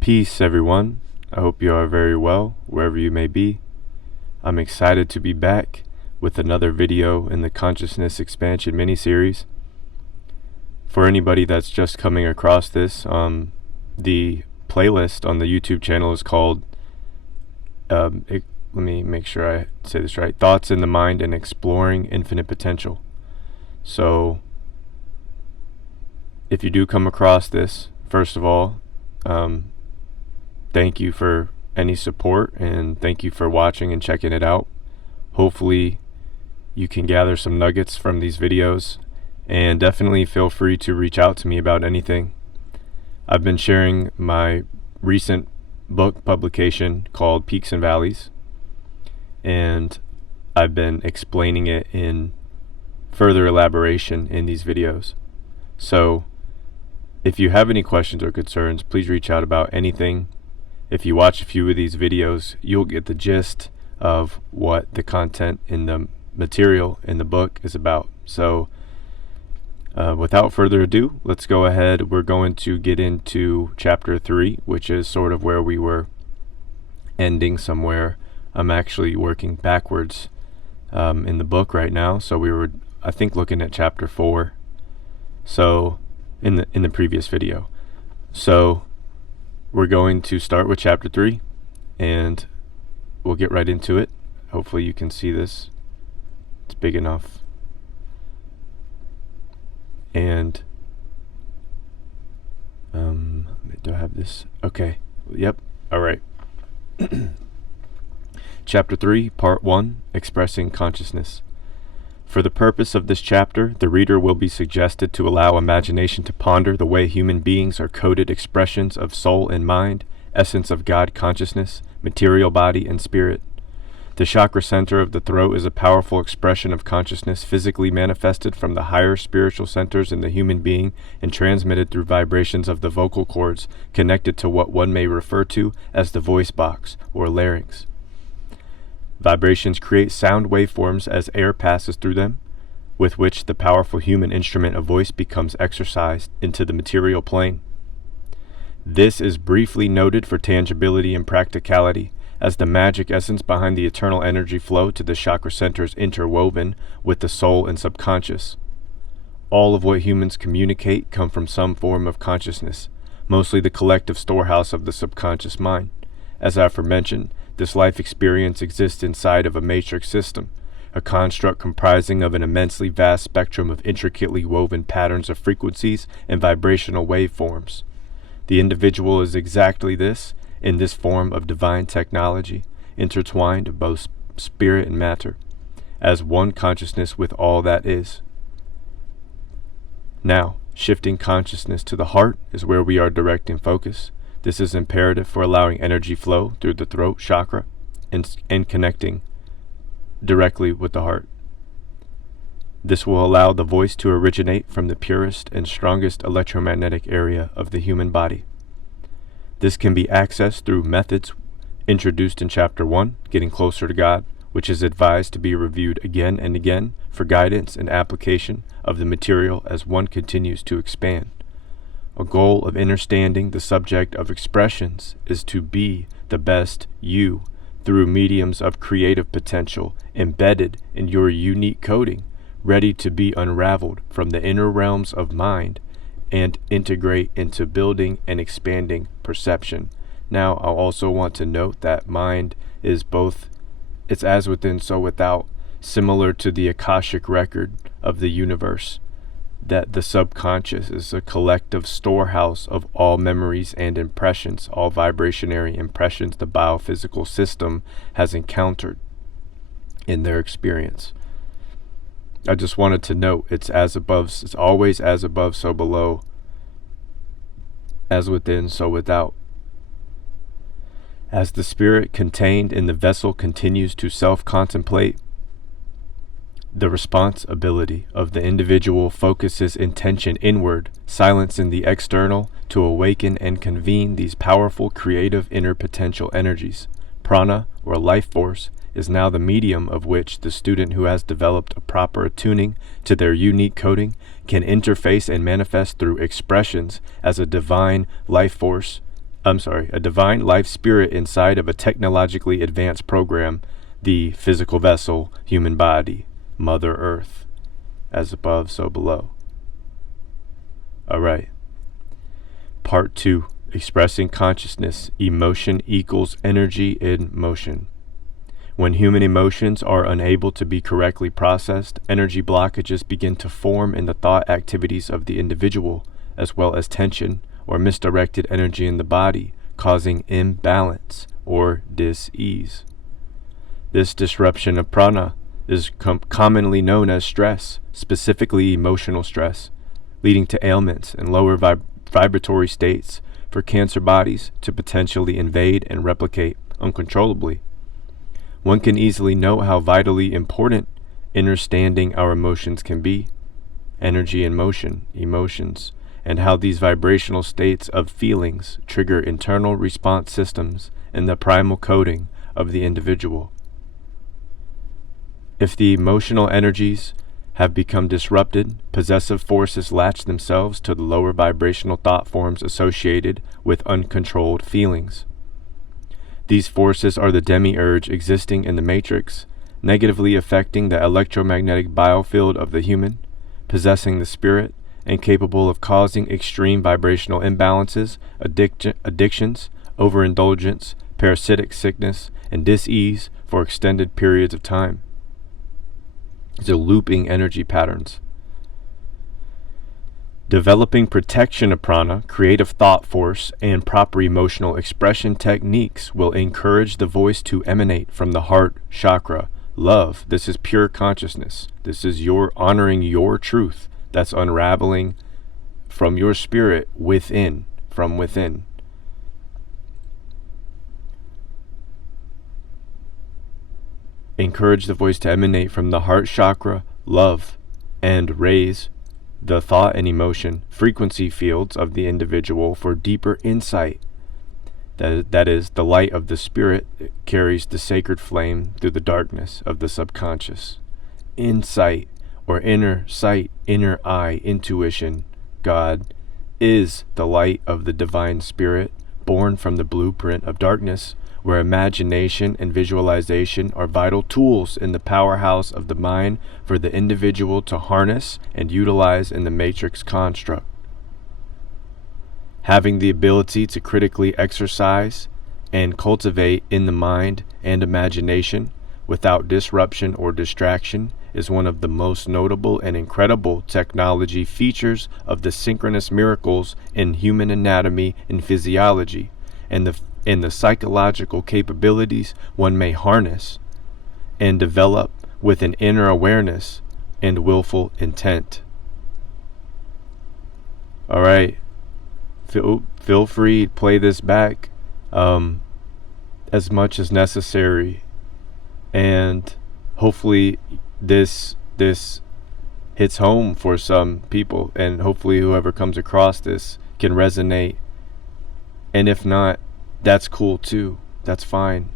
Peace, everyone. I hope you are very well, wherever you may be. I'm excited to be back with another video in the Consciousness Expansion mini-series. For anybody that's just coming across this, the playlist on the YouTube channel is called, let me make sure I say this right, Thoughts in the Mind and Exploring Infinite Potential. So, if you do come across this, first of all, thank you for any support, and thank you for watching and checking it out. Hopefully you can gather some nuggets from these videos, and definitely feel free to reach out to me about anything. I've been sharing my recent book publication called Peaks and Valleys, and I've been explaining it in further elaboration in these videos. So if you have any questions or concerns, please reach out about anything. If you watch a few of these videos, you'll get the gist of what the content in the material in the book is about. So without further ado, let's go ahead. We're going to get into chapter 3, which is sort of where we were ending somewhere. I'm actually working backwards in the book right now. So we were, I think, looking at chapter 4. So in the previous video. So we're going to start with chapter 3, and we'll get right into it. Hopefully you can see this. It's big enough. And do I have this? Okay. Yep. All right. Chapter 3, Part 1, Expressing Consciousness. For the purpose of this chapter, the reader will be suggested to allow imagination to ponder the way human beings are coded expressions of soul and mind, essence of God consciousness, material body and spirit. The chakra center of the throat is a powerful expression of consciousness physically manifested from the higher spiritual centers in the human being and transmitted through vibrations of the vocal cords connected to what one may refer to as the voice box or larynx. Vibrations create sound waveforms as air passes through them, with which the powerful human instrument of voice becomes exercised into the material plane. This is briefly noted for tangibility and practicality, as the magic essence behind the eternal energy flow to the chakra centers interwoven with the soul and subconscious. All of what humans communicate come from some form of consciousness, mostly the collective storehouse of the subconscious mind. As aforementioned, this life experience exists inside of a matrix system, a construct comprising of an immensely vast spectrum of intricately woven patterns of frequencies and vibrational waveforms. The individual is exactly this, in this form of divine technology, intertwined of both spirit and matter, as one consciousness with all that is. Now, shifting consciousness to the heart is where we are directing focus. This is imperative for allowing energy flow through the throat chakra and connecting directly with the heart. This will allow the voice to originate from the purest and strongest electromagnetic area of the human body. This can be accessed through methods introduced in Chapter 1, Getting Closer to God, which is advised to be reviewed again and again for guidance and application of the material as one continues to expand. A goal of understanding the subject of expressions is to be the best you through mediums of creative potential embedded in your unique coding, ready to be unraveled from the inner realms of mind and integrate into building and expanding perception. Now, I'll also want to note that mind is both, it's as within, so without, similar to the Akashic record of the universe, that the subconscious is a collective storehouse of all memories and impressions, all vibrationary impressions the biophysical system has encountered in their experience. I just wanted to note it's as above, it's always as above, so below, as within, so without. As the spirit contained in the vessel continues to self-contemplate, the responsibility of the individual focuses intention inward, silencing the external, to awaken and convene these powerful creative inner potential energies. Prana, or life force, is now the medium of which the student who has developed a proper attuning to their unique coding can interface and manifest through expressions as a divine life force a divine life spirit inside of a technologically advanced program, the physical vessel, human body, Mother Earth, as above, so below. All right. Part 2, expressing consciousness. Emotion equals energy in motion. When human emotions are unable to be correctly processed, energy blockages begin to form in the thought activities of the individual, as well as tension or misdirected energy in the body, causing imbalance or dis-ease. This disruption of prana is commonly known as stress, specifically emotional stress, leading to ailments and lower vibratory states for cancer bodies to potentially invade and replicate uncontrollably. One can easily note how vitally important understanding our emotions can be, energy in motion, emotions, and how these vibrational states of feelings trigger internal response systems in the primal coding of the individual. If the emotional energies have become disrupted, possessive forces latch themselves to the lower vibrational thought forms associated with uncontrolled feelings. These forces are the demiurge existing in the matrix, negatively affecting the electromagnetic biofield of the human, possessing the spirit, and capable of causing extreme vibrational imbalances, addictions, overindulgence, parasitic sickness, and dis-ease for extended periods of time. So looping energy patterns. Developing protection of prana, creative thought force, and proper emotional expression techniques will encourage the voice to emanate from the heart chakra. Love, this is pure consciousness. This is your honoring your truth that's unraveling from your spirit within, from within. Encourage the voice to emanate from the heart chakra, love, and raise the thought and emotion frequency fields of the individual for deeper insight. That is, the light of the spirit carries the sacred flame through the darkness of the subconscious. Insight, or inner sight, inner eye, intuition, God, is the light of the divine spirit, born from the blueprint of darkness, where imagination and visualization are vital tools in the powerhouse of the mind for the individual to harness and utilize in the matrix construct. Having the ability to critically exercise and cultivate in the mind and imagination without disruption or distraction is one of the most notable and incredible technology features of the synchronous miracles in human anatomy and physiology, and the psychological capabilities one may harness and develop with an inner awareness and willful intent. All right, feel free to play this back as much as necessary, and hopefully this hits home for some people, and hopefully whoever comes across this can resonate, and if not, that's cool too. That's fine.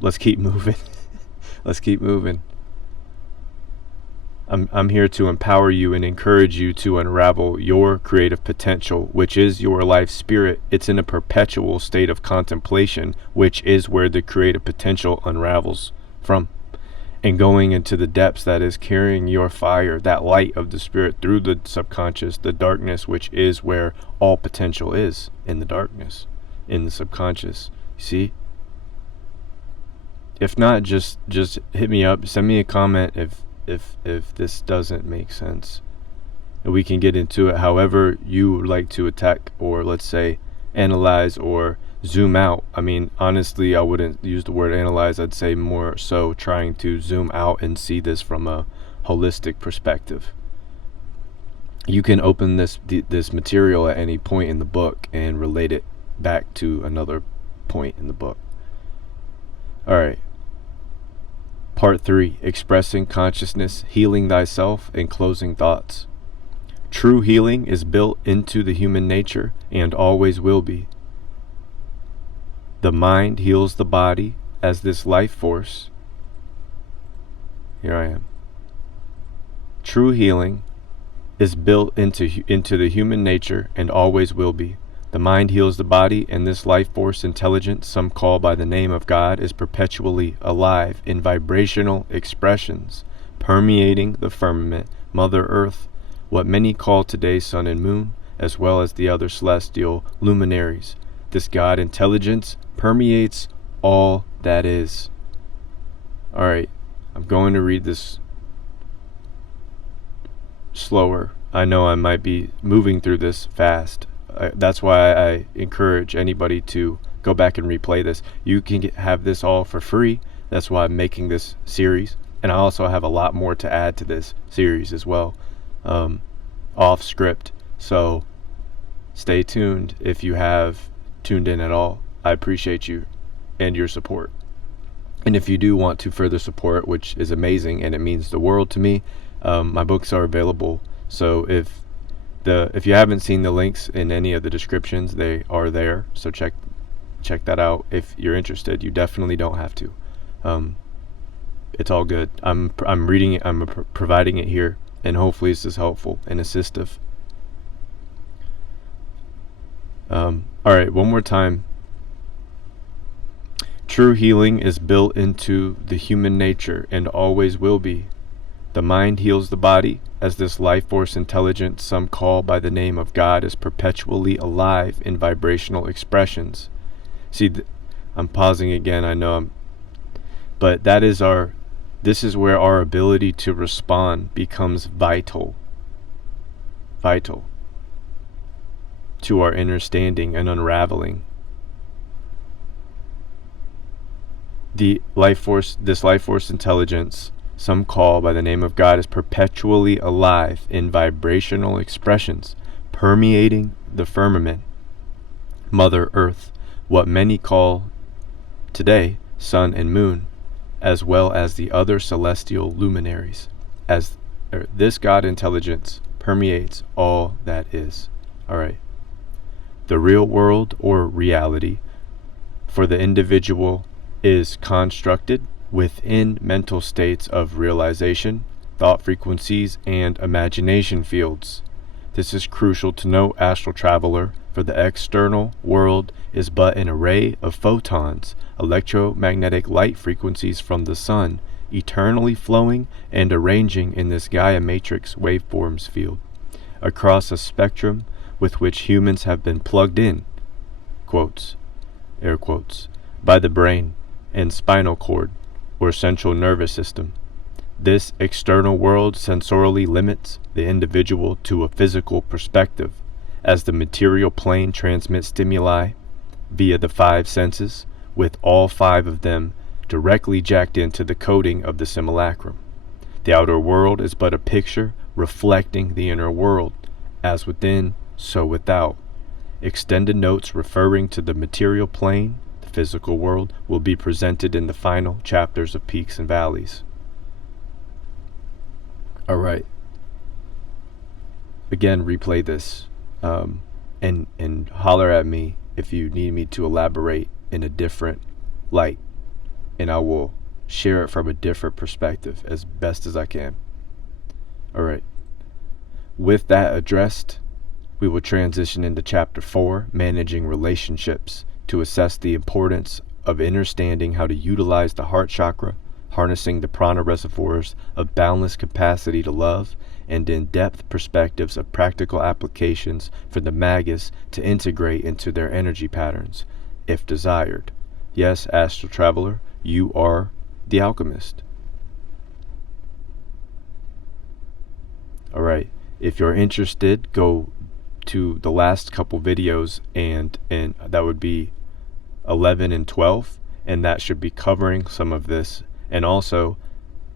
Let's keep moving. Let's keep moving. I'm here to empower you and encourage you to unravel your creative potential, which is your life spirit. It's in a perpetual state of contemplation, which is where the creative potential unravels from. And going into the depths, that is carrying your fire, that light of the spirit through the subconscious, the darkness, which is where all potential is, in the darkness, in the subconscious. You see? If not, just hit me up, send me a comment if this doesn't make sense. And we can get into it however you would like to attack, or let's say analyze or zoom out. I mean, honestly, I wouldn't use the word analyze. I'd say more so trying to zoom out and see this from a holistic perspective. You can open this material at any point in the book and relate it back to another point in the book. All right. Part 3, expressing consciousness, healing thyself, and closing thoughts. True healing is built into the human nature and always will be. The mind heals the body as this life force. Here I am. True healing is built into the human nature and always will be. The mind heals the body, and this life force intelligence, some call by the name of God, is perpetually alive in vibrational expressions, permeating the firmament, Mother Earth, what many call today sun and moon, as well as the other celestial luminaries. This God intelligence permeates all that is. Alright, I'm going to read this slower. I know I might be moving through this fast. That's why I encourage anybody to go back and replay this. You can have this all for free. That's why I'm making this series. And I also have a lot more to add to this series as well, off script. So stay tuned if you have tuned in at all. I appreciate you and your support. And if you do want to further support, which is amazing and it means the world to me, my books are available. So if you haven't seen the links in any of the descriptions, they are there. So check that out if you're interested. You definitely don't have to. It's all good. I'm reading it. I'm providing it here, and hopefully this is helpful and assistive. All right, one more time. True healing is built into the human nature and always will be. The mind heals the body, as this life force intelligence, some call by the name of God, is perpetually alive in vibrational expressions. See, I'm pausing again, I know, but this is where our ability to respond becomes vital to our understanding and unraveling. This life force intelligence, some call by the name of God, is perpetually alive in vibrational expressions, permeating the firmament, Mother Earth, what many call today sun and moon, as well as the other celestial luminaries, as this God intelligence permeates all that is. All right. The real world, or reality, for the individual is constructed within mental states of realization, thought frequencies, and imagination fields. This is crucial to know, astral traveler, for the external world is but an array of photons, electromagnetic light frequencies from the sun, eternally flowing and arranging in this Gaia matrix waveforms field, across a spectrum with which humans have been plugged in, quotes, air quotes, by the brain and spinal cord, or central nervous system. This external world sensorially limits the individual to a physical perspective, as the material plane transmits stimuli via the five senses, with all five of them directly jacked into the coding of the simulacrum. The outer world is but a picture reflecting the inner world, as within, so without. Extended notes referring to the material plane, the physical world, will be presented in the final chapters of Peaks and Valleys. Alright. Again, replay this, and holler at me if you need me to elaborate in a different light, and I will share it from a different perspective as best as I can. Alright. With that addressed, we will transition into Chapter 4, Managing Relationships, to assess the importance of understanding how to utilize the heart chakra, harnessing the prana reservoirs of boundless capacity to love, and in-depth perspectives of practical applications for the magus to integrate into their energy patterns, if desired. Yes, astral traveler, you are the alchemist. Alright, if you're interested, go to the last couple videos, and that would be 11 and 12, and that should be covering some of this. And also,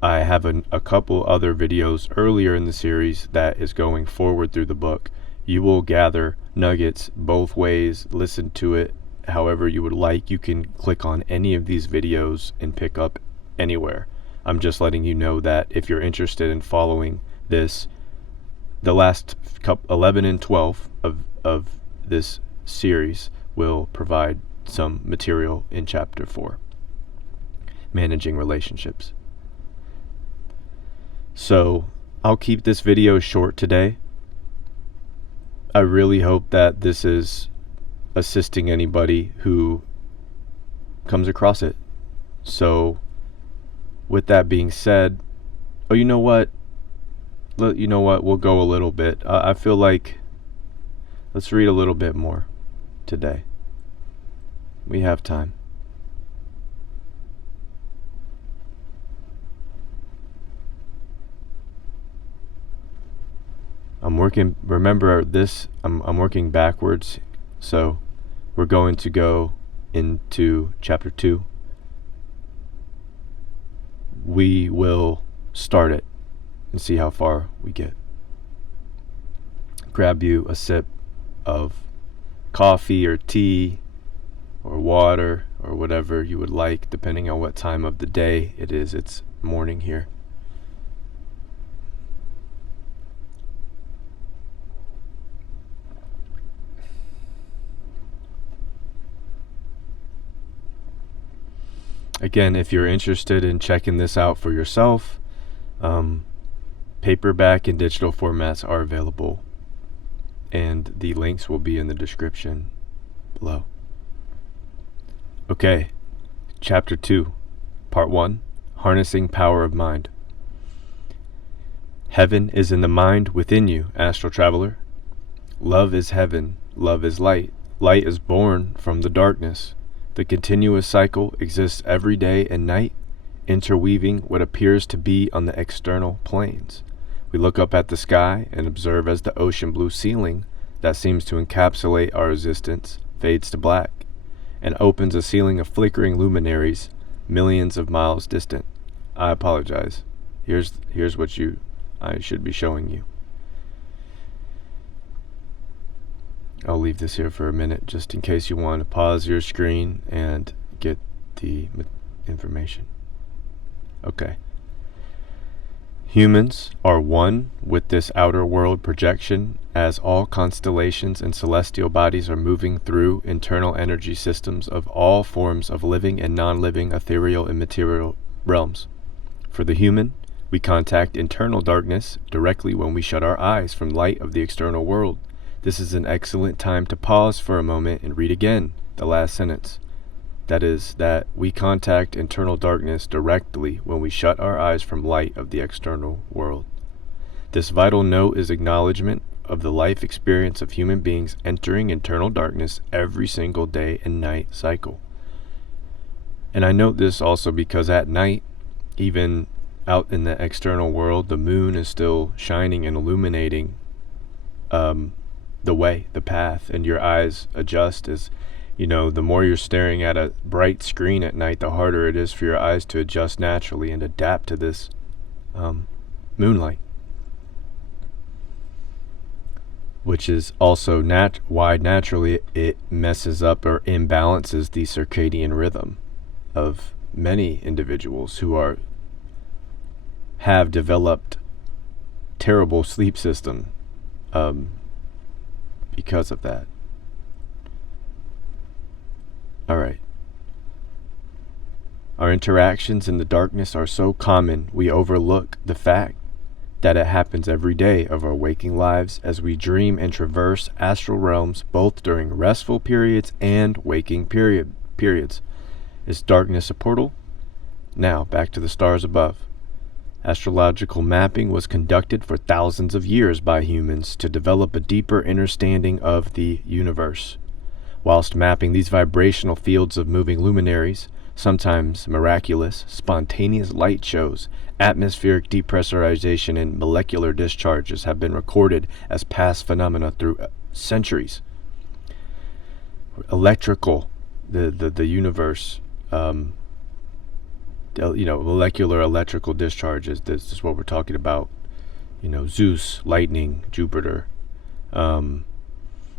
I have a couple other videos earlier in the series that is going forward through the book. You will gather nuggets both ways, listen to it however you would like. You can click on any of these videos and pick up anywhere. I'm just letting you know that if you're interested in following this, the last 11 and 12 of this series will provide some material in Chapter 4, Managing Relationships. So I'll keep this video short today. I really hope that this is assisting anybody who comes across it. So with that being said, you know what? We'll go a little bit. I feel like let's read a little bit more today. We have time. I'm working backwards, so we're going to go into chapter 2. We will start it and see how far we get. Grab you a sip of coffee or tea or water or whatever you would like, depending on what time of the day it is. It's morning here. Again, if you're interested in checking this out for yourself, paperback and digital formats are available, and the links will be in the description below. Okay, Chapter 2, Part 1, Harnessing Power of Mind. Heaven is in the mind within you, astral traveler. Love is heaven, love is light. Light is born from the darkness. The continuous cycle exists every day and night, interweaving what appears to be on the external planes. We look up at the sky and observe as the ocean blue ceiling that seems to encapsulate our existence fades to black and opens a ceiling of flickering luminaries millions of miles distant. I apologize. Here's what I should be showing you. I'll leave this here for a minute just in case you want to pause your screen and get the information. Okay. Humans are one with this outer world projection, as all constellations and celestial bodies are moving through internal energy systems of all forms of living and non-living ethereal and material realms. For the human, we contact internal darkness directly when we shut our eyes from light of the external world. This is an excellent time to pause for a moment and read again the last sentence. That is, that we contact internal darkness directly when we shut our eyes from light of the external world. This vital note is acknowledgement of the life experience of human beings entering internal darkness every single day and night cycle. And I note this also because at night, even out in the external world, the moon is still shining and illuminating the path, and your eyes adjust as, the more you're staring at a bright screen at night, the harder it is for your eyes to adjust naturally and adapt to this moonlight. Which is also why naturally it messes up or imbalances the circadian rhythm of many individuals who have developed terrible sleep system because of that. All right. Our interactions in the darkness are so common we overlook the fact that it happens every day of our waking lives as we dream and traverse astral realms both during restful periods and waking periods. Is darkness a portal? Now, back to the stars above. Astrological mapping was conducted for thousands of years by humans to develop a deeper understanding of the universe. Whilst mapping these vibrational fields of moving luminaries, sometimes miraculous, spontaneous light shows, atmospheric depressurization, and molecular discharges have been recorded as past phenomena through centuries. Electrical, the universe, molecular electrical discharges. This is what we're talking about. Zeus, lightning, Jupiter.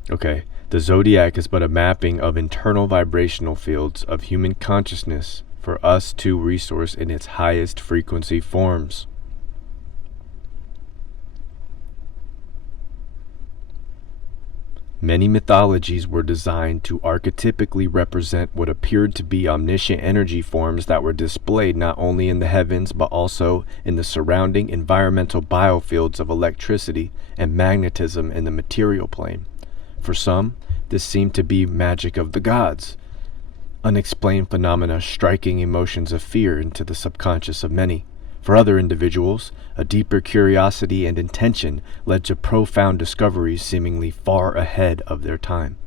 Okay, the zodiac is but a mapping of internal vibrational fields of human consciousness for us to resource in its highest frequency forms. Many mythologies were designed to archetypically represent what appeared to be omniscient energy forms that were displayed not only in the heavens but also in the surrounding environmental biofields of electricity and magnetism in the material plane. For some, this seemed to be magic of the gods. Unexplained phenomena striking emotions of fear into the subconscious of many. For other individuals, a deeper curiosity and intention led to profound discoveries seemingly far ahead of their time.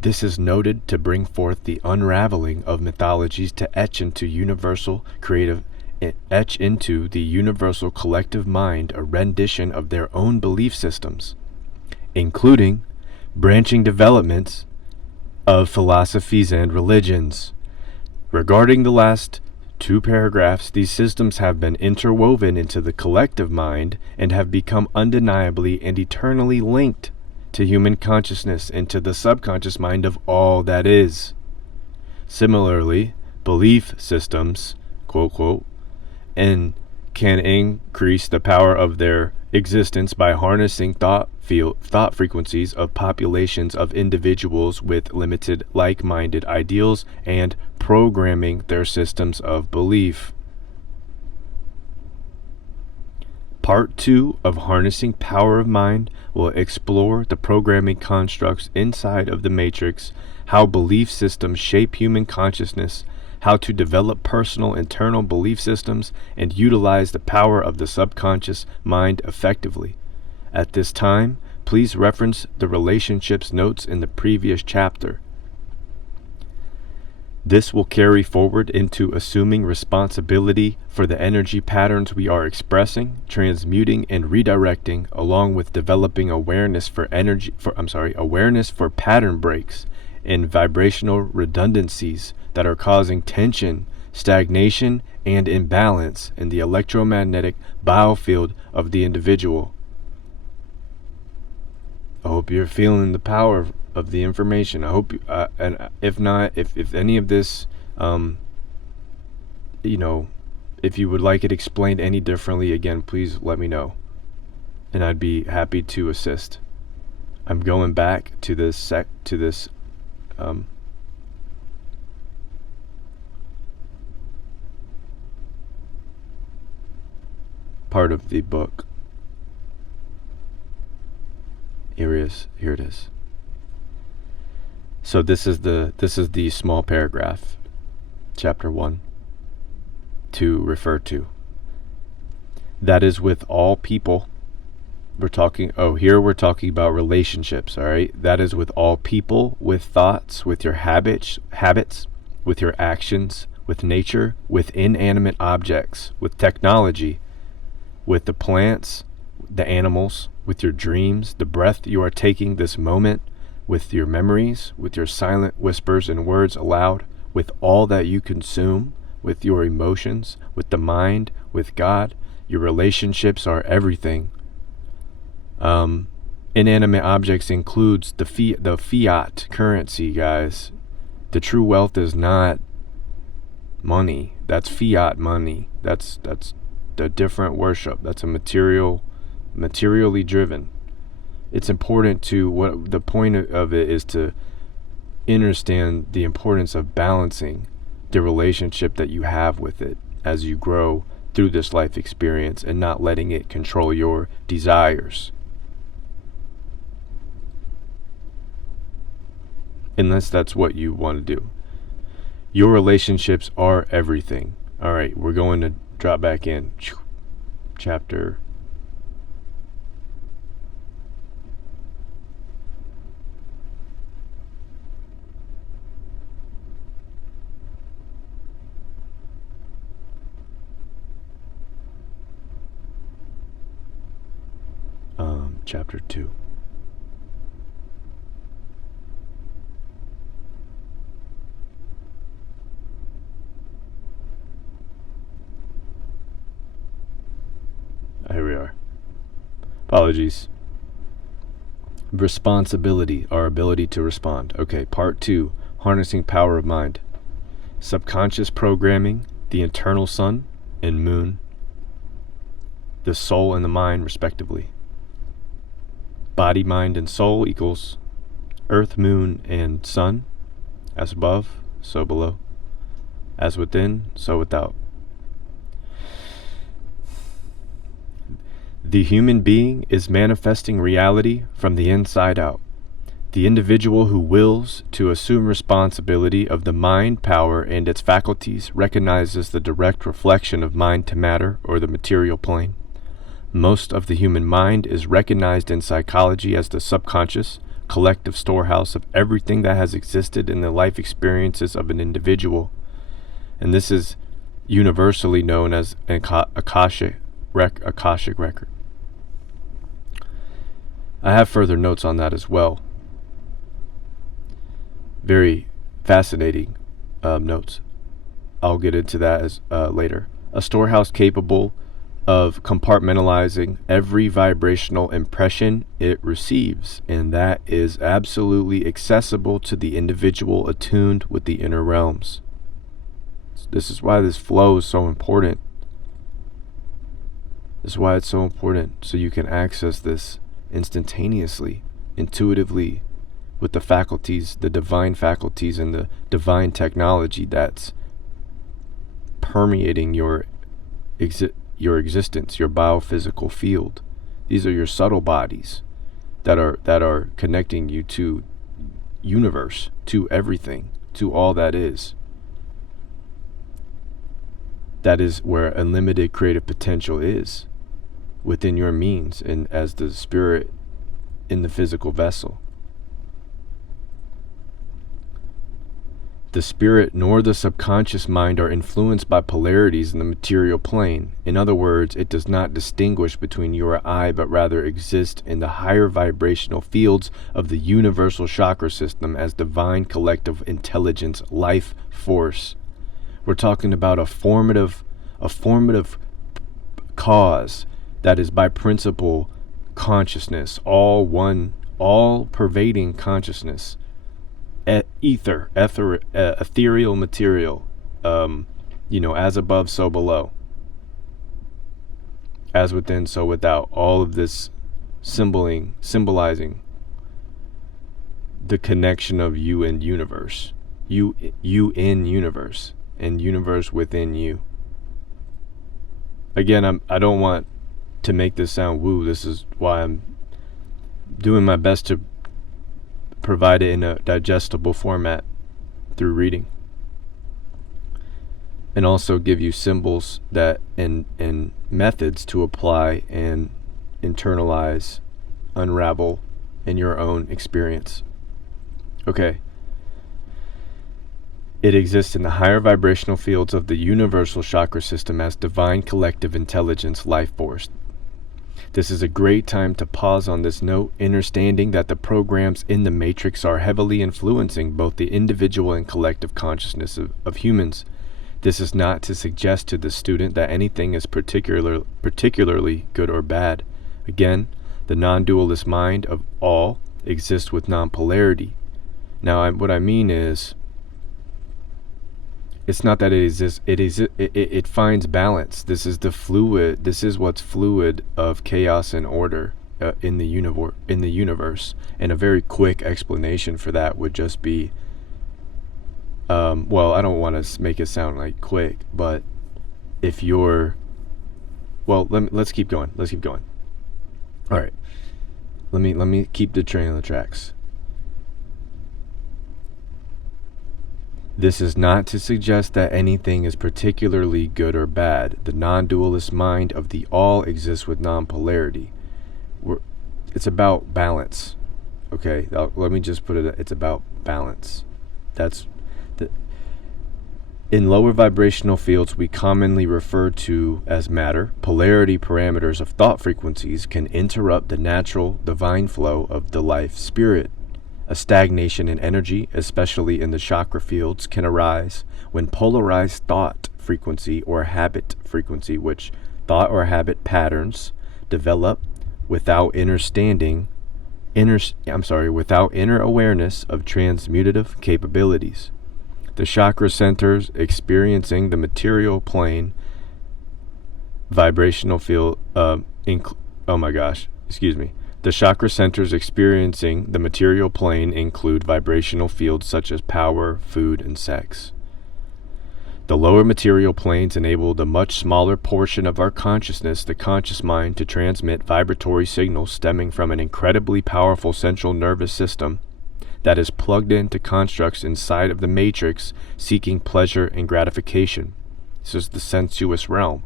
This is noted to bring forth the unraveling of mythologies to etch into the universal collective mind a rendition of their own belief systems, including branching developments of philosophies and religions. Regarding the last two paragraphs, these systems have been interwoven into the collective mind and have become undeniably and eternally linked to human consciousness and to the subconscious mind of all that is. Similarly, belief systems, quote, quote, and can increase the power of their existence by harnessing thought frequencies of populations of individuals with limited like-minded ideals and programming their systems of belief. Part 2 of Harnessing Power of Mind will explore the programming constructs inside of the matrix, how belief systems shape human consciousness, how to develop personal internal belief systems, and utilize the power of the subconscious mind effectively. At this time, please reference the relationships notes in the previous chapter. This will carry forward into assuming responsibility for the energy patterns we are expressing, transmuting, and redirecting, along with developing awareness for pattern breaks and vibrational redundancies that are causing tension, stagnation, and imbalance in the electromagnetic biofield of the individual. I hope you're feeling the power of the information. I hope, and if not, if any of this, if you would like it explained any differently, again, please let me know, and I'd be happy to assist. I'm going back to this part of the book. Here it is. So this is the small paragraph, chapter 1, to refer to. That is with all people. We're talking about relationships, all right? That is with all people, with thoughts, with your habits, with your actions, with nature, with inanimate objects, with technology, with the plants, the animals, with your dreams, the breath you are taking this moment, with your memories, with your silent whispers and words aloud, with all that you consume, with your emotions, with the mind, with God. Your relationships are everything. Inanimate objects includes the fiat currency, guys. The true wealth is not money. That's fiat money. That's the different worship. That's a materially driven. It's important to, what the point of it is, to understand the importance of balancing the relationship that you have with it as you grow through this life experience, and not letting it control your desires. Unless that's what you want to do. Your relationships are everything. All right, we're going to drop back in. Chapter chapter 2. Here we are. Apologies. Responsibility, our ability to respond. Okay, part 2, harnessing power of mind. Subconscious programming, the internal sun and moon, the soul and the mind, respectively. Body, mind, and soul equals earth, moon, and sun. As above, so below. As within, so without. The human being is manifesting reality from the inside out. The individual who wills to assume responsibility of the mind power and its faculties recognizes the direct reflection of mind to matter or the material plane. Most of the human mind is recognized in psychology as the subconscious, collective storehouse of everything that has existed in the life experiences of an individual. And this is universally known as an Akashic record. I have further notes on that as well. Very fascinating notes. I'll get into that as later. A storehouse capable of compartmentalizing every vibrational impression it receives, and that is absolutely accessible to the individual attuned with the inner realms. This is why this flow is so important. This is why it's so important, so you can access this instantaneously, intuitively, with the faculties, the divine faculties and the divine technology that's permeating your existence, your biophysical field. These are your subtle bodies that are connecting you to universe, to everything, to all that is. That is where unlimited creative potential is, within your means and as the spirit in the physical vessel. The spirit nor the subconscious mind are influenced by polarities in the material plane. In other words, it does not distinguish between you or I, but rather exists in the higher vibrational fields of the universal chakra system as divine collective intelligence, life force. We're talking about a formative cause that is by principle consciousness, all one, all pervading consciousness. Ethereal material, as above, so below, as within, so without. All of this symbolizing the connection of you and universe, you in universe, and universe within you. Again, I don't want to make this sound woo. This is why I'm doing my best to provide it in a digestible format through reading, and also give you symbols that and methods to apply and internalize, unravel in your own experience. Okay. It exists in the higher vibrational fields of the universal chakra system as divine collective intelligence, life force. This is a great time to pause on this note, understanding that the programs in the matrix are heavily influencing both the individual and collective consciousness of humans. This is not to suggest to the student that anything is particularly good or bad. Again, the non-dualist mind of all exists with non-polarity. Now, what I mean is, it's not that it exists, it finds balance. This is what's fluid of chaos and order in the universe. And a very quick explanation for that would just be, well, I don't want to make it sound like quick, but if you're, well, let's keep going. All right. Let me keep the train on the tracks. This is not to suggest that anything is particularly good or bad. The non-dualist mind of the all exists with non-polarity. It's about balance. Okay, let me just put it, it's about balance. In lower vibrational fields we commonly refer to as matter, polarity parameters of thought frequencies can interrupt the natural divine flow of the life spirit. A stagnation in energy, especially in the chakra fields, can arise when polarized thought frequency or habit frequency, which thought or habit patterns develop without without inner awareness of transmutative capabilities. The chakra centers experiencing the material plane vibrational field The chakra centers experiencing the material plane include vibrational fields such as power, food, and sex. The lower material planes enable the much smaller portion of our consciousness, the conscious mind, to transmit vibratory signals stemming from an incredibly powerful central nervous system that is plugged into constructs inside of the matrix seeking pleasure and gratification. This is the sensuous realm.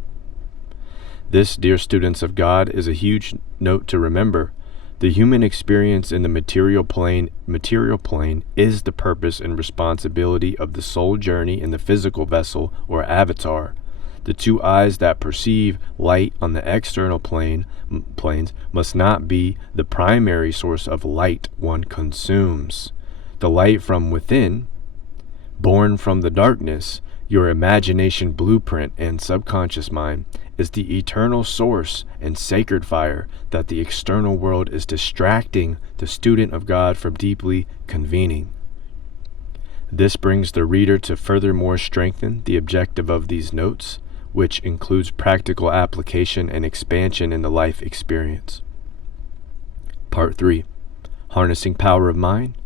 This, dear students of God, is a huge note to remember. The human experience in the material plane is the purpose and responsibility of the soul journey in the physical vessel or avatar. The two eyes that perceive light on the external planes must not be the primary source of light one consumes. The light from within, born from the darkness, your imagination blueprint and subconscious mind, is the eternal source and sacred fire that the external world is distracting the student of God from deeply convening. This brings the reader to furthermore strengthen the objective of these notes, which includes practical application and expansion in the life experience. Part 3. Harnessing power of mind,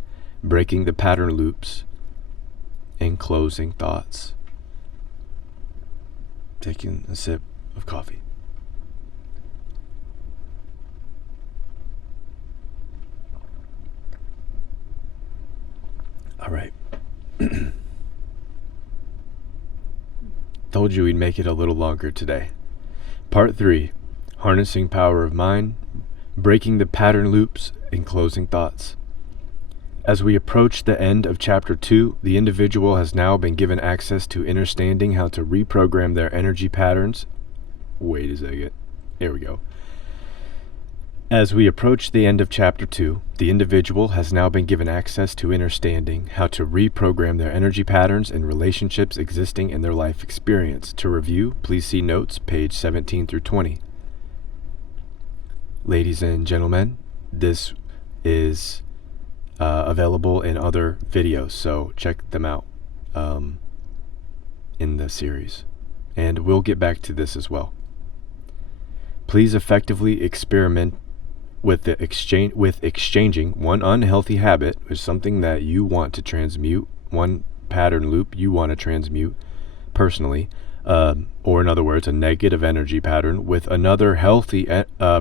breaking the pattern loops, and closing thoughts. Taking a sip of coffee. All right. Told you we'd make it a little longer today. Part 3. Harnessing power of mind, breaking the pattern loops, and closing thoughts. As we approach the end of Chapter 2, the individual has now been given access to understanding how to reprogram their energy patterns. Wait a second. Here we go. As we approach the end of Chapter 2, the individual has now been given access to understanding how to reprogram their energy patterns and relationships existing in their life experience. To review, please see notes, page 17 through 20. Ladies and gentlemen, this is available in other videos, so check them out in the series. And we'll get back to this as well. Please effectively experiment with exchanging one unhealthy habit, or something that you want to transmute, one pattern loop you want to transmute personally, or in other words, a negative energy pattern, with another healthy,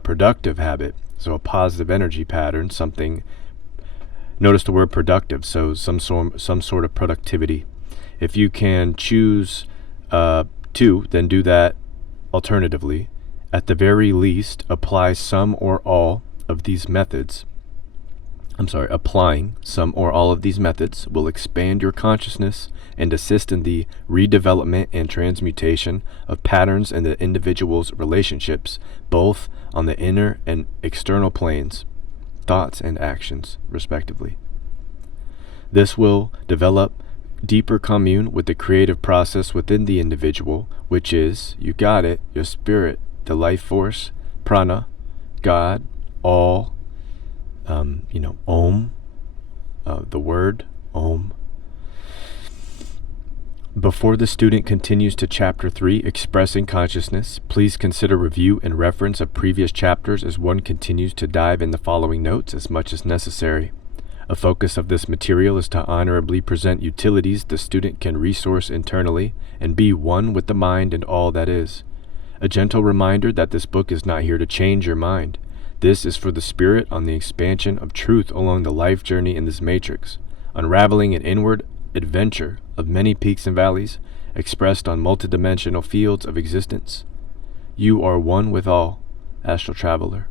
productive habit. So a positive energy pattern, something. Notice the word productive, so some sort of productivity. If you can choose to, then do that alternatively. At the very least, applying some or all of these methods will expand your consciousness and assist in the redevelopment and transmutation of patterns in the individual's relationships, both on the inner and external planes, thoughts and actions, respectively. This will develop deeper commune with the creative process within the individual, which is, you got it, your spirit, the life force, prana, God, all, Om, the word, Om. Before the student continues to Chapter 3, Expressing Consciousness, please consider review and reference of previous chapters as one continues to dive in the following notes as much as necessary. A focus of this material is to honorably present utilities the student can resource internally and be one with the mind and all that is. A gentle reminder that this book is not here to change your mind. This is for the spirit on the expansion of truth along the life journey in this matrix, unraveling an inward adventure of many peaks and valleys expressed on multidimensional fields of existence. You are one with all, astral traveler.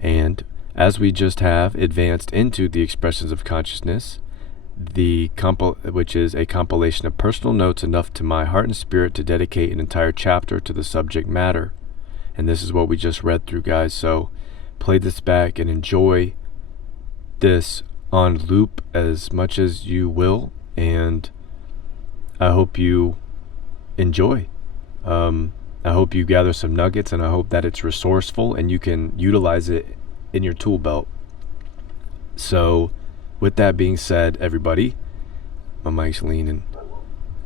And as we just have advanced into the expressions of consciousness, which is a compilation of personal notes enough to my heart and spirit to dedicate an entire chapter to the subject matter. And this is what we just read through, guys. So play this back and enjoy this on loop as much as you will, and I hope you enjoy. I hope you gather some nuggets, and I hope that it's resourceful and you can utilize it in your tool belt. So with that being said, everybody, my mic's leaning.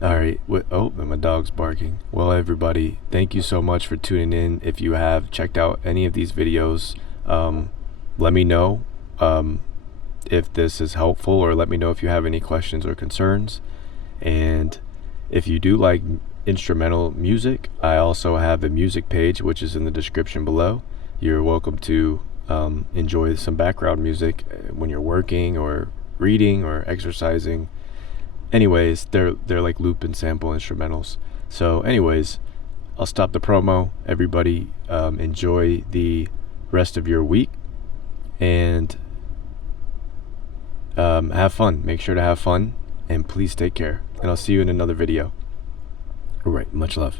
All right. And my dog's barking. Well, everybody, thank you so much for tuning in. If you have checked out any of these videos, let me know if this is helpful, or let me know if you have any questions or concerns. And If you do like instrumental music, I also have a music page, which is in the description below. You're welcome to enjoy some background music when you're working or reading or exercising. Anyways, they're like loop and sample instrumentals. So anyways, I'll stop the promo. Everybody enjoy the rest of your week, and have fun. Make sure to have fun, and please take care. And I'll see you in another video. All right, much love.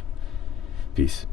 Peace.